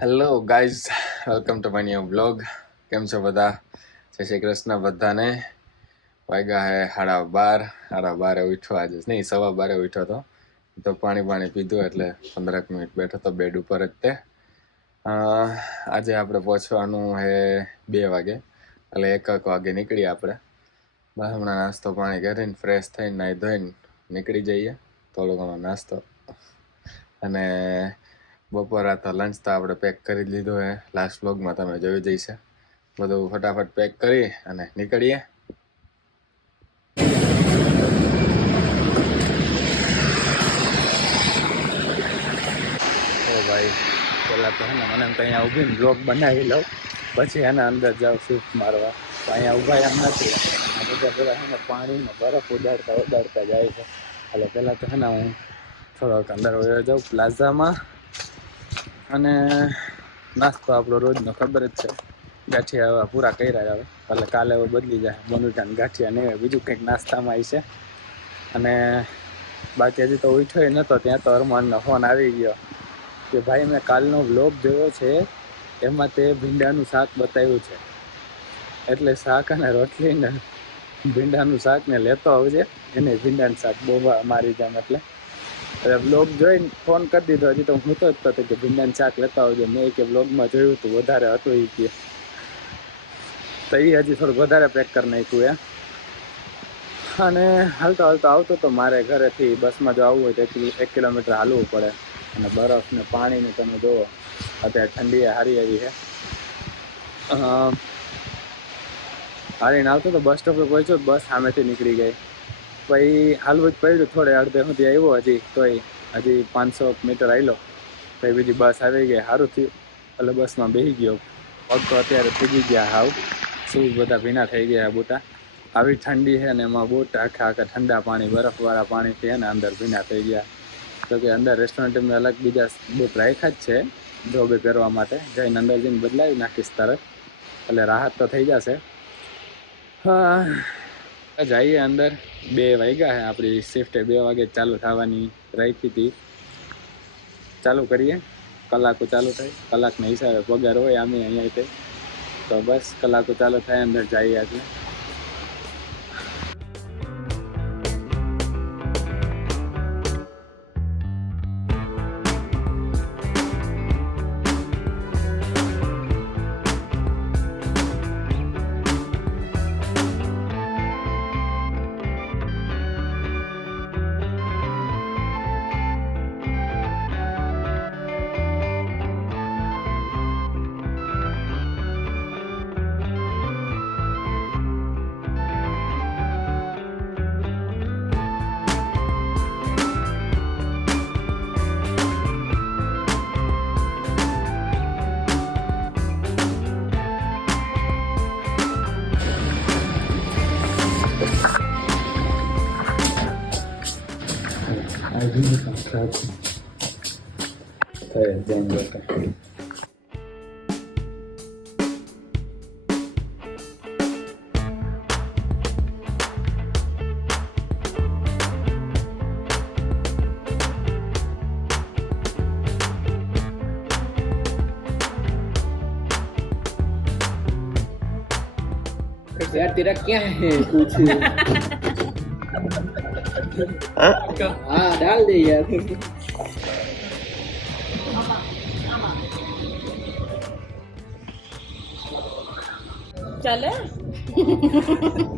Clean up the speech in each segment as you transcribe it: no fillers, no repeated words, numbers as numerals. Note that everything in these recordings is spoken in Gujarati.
Hello guys, welcome to my new blog. કેમ છો બધા? જય શ્રી કૃષ્ણ બધાને. વાગ્યા હે 12:30. 12:30 ઉઠ્યો આજે, નહીં 12:15 ઉઠ્યો તો પાણી પીધું એટલે 15 મિનિટ બેઠો તો બેડ ઉપર જ તે. આજે આપણે પહોંચવાનું હે 2 વાગે, એટલે 1 વાગે નીકળીએ આપણે. બસ હમણાં નાસ્તો પાણી કરીને ફ્રેશ થઈને નાહી ધોઈને નીકળી જઈએ. થોડો ઘણો નાસ્તો અને બપોરા તો લંચ તો આપણે પેક કરી લીધો હે. લાસ્ટ વ્લોગમાં તમે જોઈ જઈશે. બધું ફટાફટ પેક કરી અને નીકળીએ. ઓ ભાઈ, પહેલાં તો હે ને મને તો અહીંયા ઊભીને બ્લોગ બનાવી લઉં, પછી એના અંદર જાઉં શિફ્ટ મારવા. તો અહીંયા ઊભા એમ નથી, આ બધા પેલા છે ને પાણીનો બરફ ઉડાડતા જાય છે. એટલે પહેલાં તો હે ને હું થોડોક અંદર વયો જાઉં પ્લાઝામાં. અને નાસ્તો આપણો રોજનો ખબર જ છે, ગાંઠિયા હવે પૂરા કર્યા આવે, એટલે કાલે હવે બદલી જાય. બનુટાને ગાંઠિયા નહીં, બીજું કંઈક નાસ્તામાં છે. અને બાકી હજી તો ઉઠ્યો નહોતો ત્યાં તો અરમાનનો ફોન આવી ગયો કે ભાઈ મેં કાલનો વ્લોગ જોયો છે, એમાં તે ભીંડાનું શાક બતાવ્યું છે, એટલે શાક અને રોટલીને ભીંડાનું શાક ને લેતો આવજે. એને ભીંડાનું શાક બહુ મારી જામ એટલે વ્લોગ જોઈને ફોન કરી દીધો. હજી તો હું તો જ હતો કે ભીંડાનું શાક લેતા આવજો. મેં કે વ્લોગમાં જોયું હતું વધારે હતું એ કે, તો એ હજી થોડુંક વધારે પેક કરી નાખ્યું એમ. અને હાલતો આવતો તો મારે ઘરેથી બસમાં જો આવવું હોય તો 1 કિલોમીટર હાલવું પડે. અને બરફ ને પાણીને તમે જુઓ, અત્યારે ઠંડી હારી આવી છે. હારીને આવતો તો બસ સ્ટોપે પહોંચ્યો, બસ સામેથી નીકળી ગઈ. પછી હાલવું જ પડ્યું, થોડે અડધે સુધી આવ્યો હજી, તોય હજી 500 મીટર આવેલો પછી બીજી બસ આવી ગઈ. સારું થયું એટલે બસમાં બેસી ગયો. પગ તો અત્યારે પીગી ગયા હાવ, શૂઝ બધા ભીના થઈ ગયા બૂટા. આવી ઠંડી છે ને એમાં બૂટ આખા ઠંડા પાણી બરફવાળા પાણીથી છે ને અંદર ભીના થઈ ગયા. તો કે અંદર રેસ્ટોરન્ટમાં અલગ બીજા બૂટ રાખ્યા જ છે જોબે પહેરવા માટે, જઈને અંદર જઈને બદલાવી નાખીશ તરત, એટલે રાહત તો થઈ જશે. હા, જઈએ અંદર. 2 વાગ્યા છે, આપણી શિફ્ટ 2 વાગે ચાલુ થવાની રાખી હતી. ચાલુ કરીએ, કલાકો ચાલુ થાય, કલાકના હિસાબે પગાર હોય આમે અહીંયા. તો બસ કલાકો ચાલુ થાય, અંદર જઈએ આપણે. यार तेरा क्या है कुछ हाँ डाल दे यार चल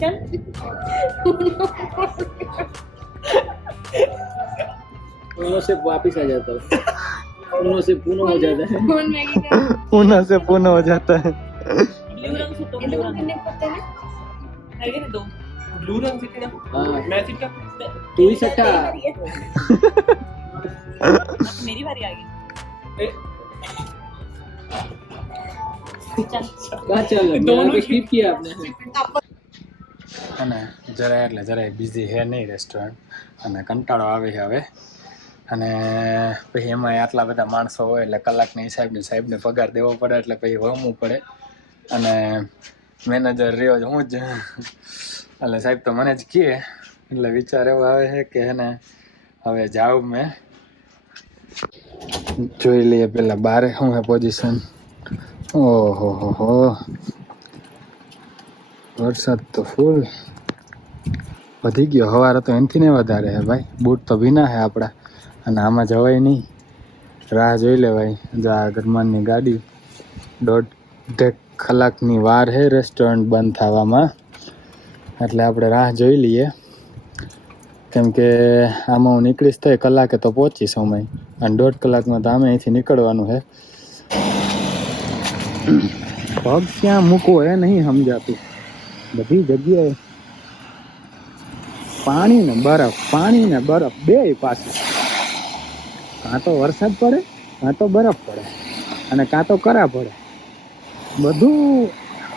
चल उन्हों से वापिस आ जाता है, उन्हों से पुनः हो जाता है, ऊना से पूना हो जाता है. ब्लू रंग से तो ब्लू रंग है कि नहीं दो ब्लू रंग से क्या हाँ मैजिक का तू ही सट्टा मेरी बारी आ गई ए, चल कहाँ चल दोनों स्किप किया आपने અને જરાય બિઝી હે નહીં રેસ્ટોરન્ટ, અને કંટાળો આવે છે હવે. અને પછી એમાં આટલા બધા માણસો હોય એટલે કલાકની સાહેબને પગાર દેવો પડે, એટલે પછી વમવું પડે. અને મેનેજર રહ્યો હું જ, એટલે સાહેબ તો મને જ કહે, એટલે વિચાર એવો આવે છે કે એને હવે જાઉં મેં. જોઈ લઈએ પેલા બારે શું હે પોઝિશન. ઓહો હો, વરસાદ તો ફૂલ વધી ગયો. હવારે તો એનથી ને વધારે હે ભાઈ. બૂટ તો ભીના હે આપણા, અને આમાં જવાય નહીં. રાહ જોઈ લે ભાઈ. જા ગરમાનની ગાડી. 1.5 કલાકની વાર હે રેસ્ટોરન્ટ બંધ થવામાં, એટલે આપણે રાહ જોઈ લઈએ. કેમ કે આમાં હું નીકળીશ તો 1 કલાકે તો પહોંચીશ અમે, અને 1.5 કલાકમાં તો અમે અહીંથી નીકળવાનું છે. પગ ક્યાં મૂકવો એ નહીં સમજાતું. બધી જગ્યાએ પાણી ને બરફ બે પાછું. કાં તો વરસાદ પડે, કાં તો બરફ પડે, અને કાં તો કરા પડે. બધું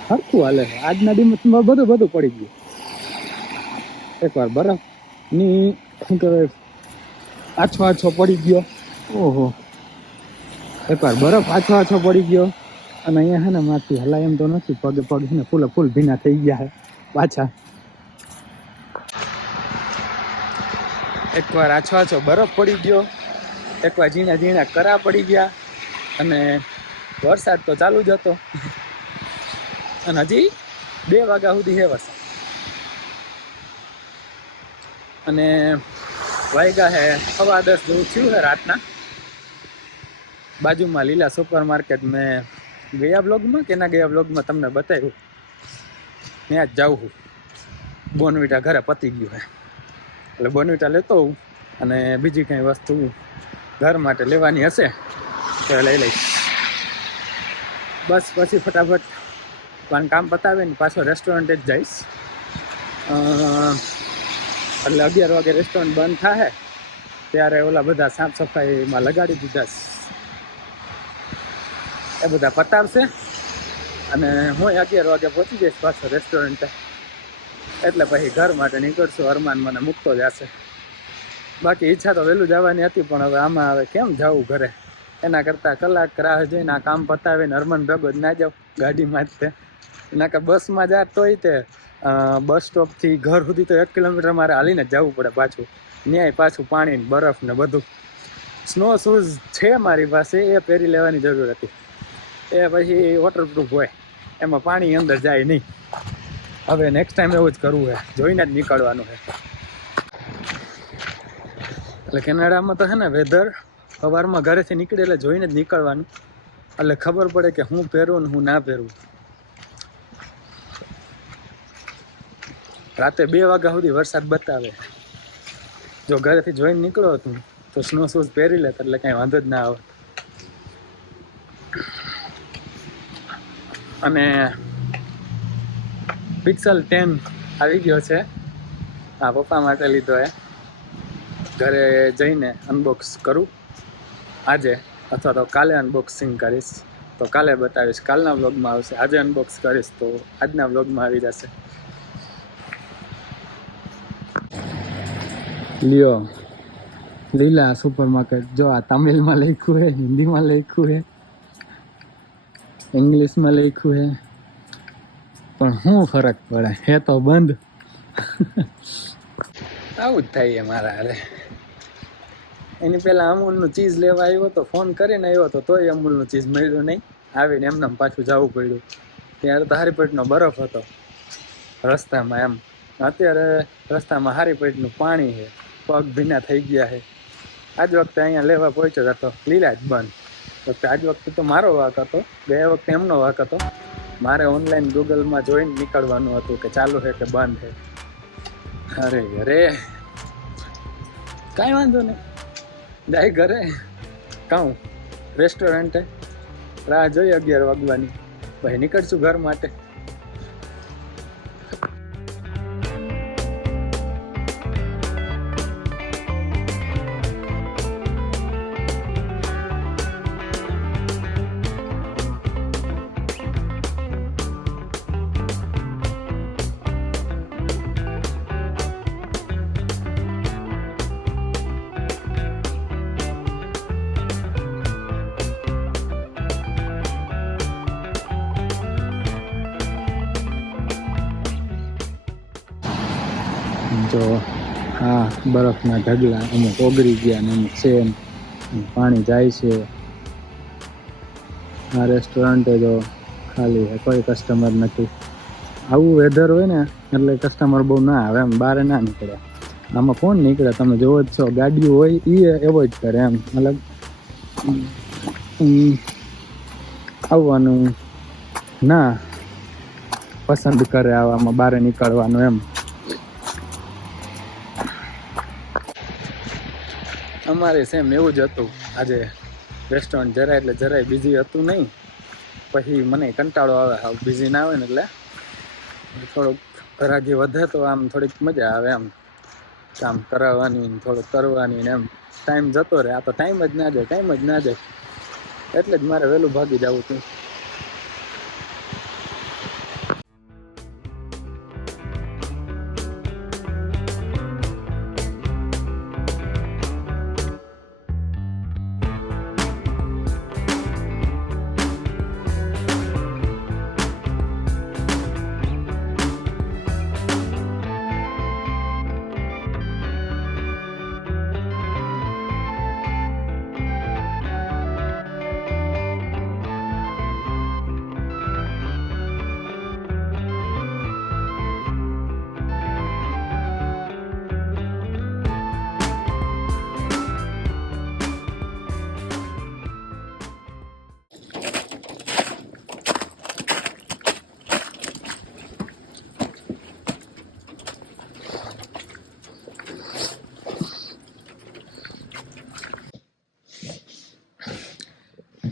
સરખું હાલે છે આજના દિવસમાં. બધું પડી ગયું. એકવાર બરફની શું કહેવાય આછો પડી ગયો. ઓહો, એકવાર બરફ આછો પડી ગયો. અને અહીંયા છે ને માથી હલાય એમ તો નથી. પગ છે ને ફૂલ ભીના થઈ ગયા છે પાછા. એકવાર આછો બરફ પડી ગયો, એકવાર ઝીણા કરા પડી ગયા, અને વરસાદ તો ચાલુ જ હતો. અને હજી 2 વાગ્યા સુધી છે વરસાદ. અને વાગ્યા છે 10:15 જેવું થયું છે રાતના. બાજુમાં લીલા સુપર માર્કેટ મેં ગયા બ્લોગમાં તમને બતાવ્યું. ત્યાં જ જાઉં છું. બોનવીટા ઘરે પતી ગયું છે, એટલે બોનવીટા લેતો હોઉં. અને બીજી કંઈ વસ્તુ ઘર માટે લેવાની હશે તો લઈ લઈશ. બસ પછી ફટાફટ કામ પતાવીને પાછો રેસ્ટોરન્ટે જ જઈશ. એટલે 11 વાગે રેસ્ટોરન્ટ બંધ થાય ત્યારે ઓલા બધા સાફ સફાઈમાં લગાડી દીધા એ બધા પતાવશે. અને હું 11 વાગે પહોંચી જઈશ પાછો રેસ્ટોરન્ટે. એટલે પછી ઘર માટે નીકળશું. અરમાન મને મૂકતો જશે. બાકી ઈચ્છા તો વહેલું જવાની હતી, પણ હવે આમાં હવે કેમ જવું ઘરે. એના કરતાં કલાક રાહ જોઈને આ કામ પતાવીને અરમાન ભેગો જ ના જાવ ગાડીમાં જ. તે એના કે બસમાં જાય તોય તે બસ સ્ટોપથી ઘર સુધી તો 1 કિલોમીટર મારે હાલીને જ જવું પડે પાછું. ન્યાય પાછું પાણી ને બરફ ને બધું. સ્નો શૂઝ છે મારી પાસે, એ પહેરી લેવાની જરૂર હતી. એ પછી વોટરપ્રૂફ હોય, એમાં પાણી અંદર જાય નહીં. હવે નેક્સ્ટ ટાઈમ એવું જ કરવું છે, જોઈને જ નીકળવાનું છે. એટલે કેનેડામાં તો છે ને વેધર સવારમાં ઘરેથી નીકળે એટલે જોઈને જ નીકળવાનું. એટલે ખબર પડે કે હું પહેરું ને હું ના પહેરવું. રાતે 2 વાગ્યા સુધી વરસાદ બતાવે. જો ઘરેથી જોઈને નીકળો હતું તો સ્નો શૂઝ પહેરી લેત એટલે કાંઈ વાંધો જ ના આવે. અને પિક્સેલ 10 આવી ગયો છે. હા, પપ્પા માટે લીધો એ. ઘરે જઈને અનબોક્સ કરું આજે, અથવા તો કાલે અનબોક્સિંગ કરીશ. તો કાલે બતાવીશ, કાલના વ્લોગમાં આવશે. આજે અનબોક્સ કરીશ તો આજના વ્લોગમાં આવી જશે. લ્યો, લીલા સુપર માર્કેટ. જો આ તમિલમાં લખ્યું છે, હિન્દીમાં લખ્યું છે, ઇંગ્લિશમાં લખ્યું છે, પણ શું ફરક પડે, હે તો બંધ. આવું જ થાય મારા હારે. એની પહેલાં અમૂલનું ચીઝ લેવા આવ્યો તો, ફોન કરીને આવ્યો તો, તોય અમૂલનું ચીઝ મળ્યું નહીં. આવીને એમને પાછું જવું પડ્યું. ત્યારે તો હારીપેટનો બરફ હતો રસ્તામાં. એમ અત્યારે રસ્તામાં હારીપેટનું પાણી છે, પગ ભીના થઈ ગયા છે. આજ વખતે અહીંયા લેવા પહોંચ્યો હતો, લીલા જ બંધ. આજ વખતે તો મારો વાંક હતો, ગયા વખતે એમનો વાંક હતો. મારે ઓનલાઈન ગૂગલમાં જોઈને નીકળવાનું હતું કે ચાલુ છે કે બંધ છે. અરે કાંઈ વાંધો નહીં, જાય ઘરે. કહું રેસ્ટોરન્ટે રાહ જોઈ 11 વાગવાની. ભાઈ નીકળશું ઘર માટે. જો હા, બરફના ઢગલા અમુક ઓગળી ગયા ને અમુક છે. પાણી જાય છે. આ રેસ્ટોરન્ટ જો ખાલી છે, કોઈ કસ્ટમર નથી. આવું વેધર હોય ને એટલે કસ્ટમર બહુ ના આવે એમ, બહાર ના નીકળે. આમાં કોણ નીકળે, તમે જોવો જ છો, ગાડીઓ હોય એ એવોઇડ કરે એમ, મતલબ આવવાનું ના પસંદ કરે, આવામાં બહાર નીકળવાનું એમ. અમારે સેમ એવું જ હતું. આજે રેસ્ટોરન્ટ જરાય બિઝી હતું નહીં. પછી મને કંટાળો આવે, હા બિઝી ના હોય ને એટલે થોડુંક ઘરાકી વધે તો આમ થોડીક મજા આવે એમ, કામ કરાવવાની થોડુંક કરવાની ને એમ ટાઈમ જતો રહે. આ તો ટાઈમ જ ના જાય એટલે જ મારે વહેલું ભાગી જવું હતું.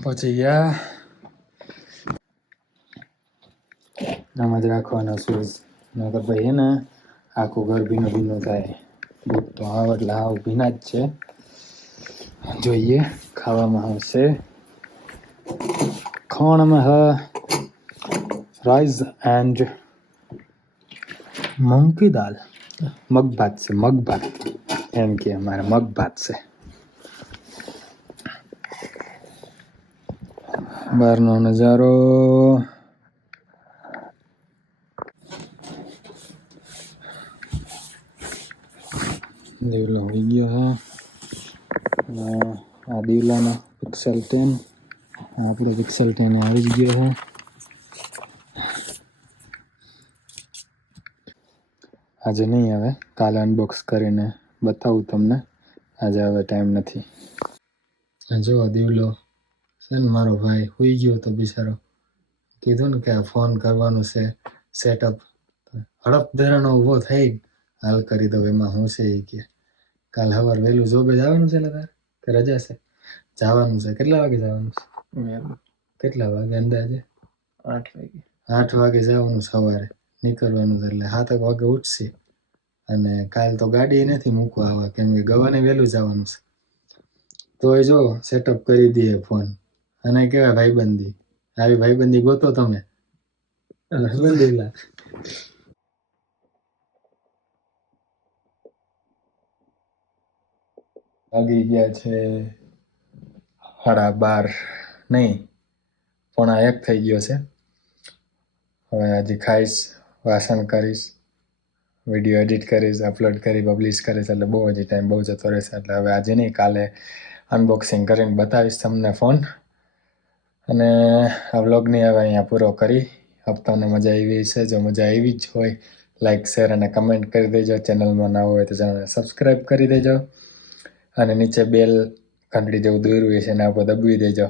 પછી ગયા આમ જ રાખવાનો શૂઝ, નકર ભાઈ હે ને આખું ઘર ભીનું થાય. બુટ તો આવ એટલે આવ ભીના જ છે. જોઈએ ખાવામાં આવશે. ખાવામાં હ રાઈસ એન્ડ મૂંગી દાલ, મગભાત છે, મગભાત એમ કે અમારે મગભાત છે. બહારનો નજારો દીવલો હોઈ ગયો છે. આ દીવલાનો પિક્સેલ 10, આપણો પિક્સેલ 10 આવી જ ગયો છે. આજે નહીં આવે, કાલે અનબોક્સ કરીને બતાવું તમને. આજે હવે ટાઈમ નથી. જો દીવલો છે ને મારો ભાઈ હોઈ ગયો તો બિચારો, કીધું ને કે ફોન કરવાનું છે સેટઅપ, હડપ ધરાનો ઊભો થઈ, હાલ કરી દઉં. એમાં હું છે એ કે કાલ સવાર વહેલું જોબે જવાનું છે ને તારે કે રજા છે? જવાનું છે. કેટલા વાગે જવાનું છે? કેટલા વાગે અંદાજે? 8 વાગે. 8 વાગે જવાનું સવારે નીકળવાનું છે, એટલે 7 વાગે ઉઠશે. અને કાલ તો ગાડી નથી મૂકવા આવવા, કેમ કે ગવાને વહેલું જવાનું છે. તોય જો સેટઅપ કરી દઈએ ફોન. અને કેવાય ભાઈબંધી, આવી ભાઈબંધી ગોતો તમે. અલહમદુલિલ્લાહ. વાગી ગયા છે 12:30 નહીં, 1:45 થઈ ગયો છે. હવે આજે ખાઈશ, વાસણ કરીશ, વિડીયો એડિટ કરીશ, અપલોડ કરી પબ્લિશ કરીશ, એટલે બહુ હજી ટાઈમ બહુ જતો રહેશે. એટલે હવે આજે નહીં, કાલે અનબોક્સિંગ કરીને બતાવીશ તમને ફોન. અને આ વ્લોગની હવે અહીંયા પૂરો કરી. તમને મજા આવી છે? જો મજા આવી જ હોય, લાઈક, શેર અને કમેન્ટ કરી દેજો. ચેનલમાં ના હોય તો ચેનલને સબસ્ક્રાઈબ કરી દેજો. અને નીચે બેલ ઘંટડી જેવું દોર્યું છે એના ઉપર દબાવી દેજો.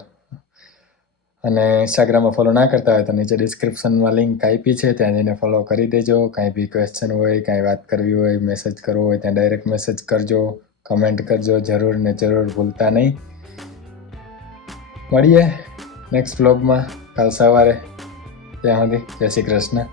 અને ઇન્સ્ટાગ્રામમાં ફોલો ના કરતા હોય તો નીચે ડિસ્ક્રિપ્શનમાં લિંક આપી છે, ત્યાં જઈને ફોલો કરી દેજો. કાંઈ બી ક્વેશ્ચન હોય, કાંઈ વાત કરવી હોય, મેસેજ કરવો હોય ત્યાં ડાયરેક્ટ મેસેજ કરજો, કમેન્ટ કરજો, જરૂર ને જરૂર ભૂલતા નહીં. મળીએ નેક્સ્ટ વ્લોગમાં કાલ સવારે. ત્યાં સુધી જય શ્રી કૃષ્ણ.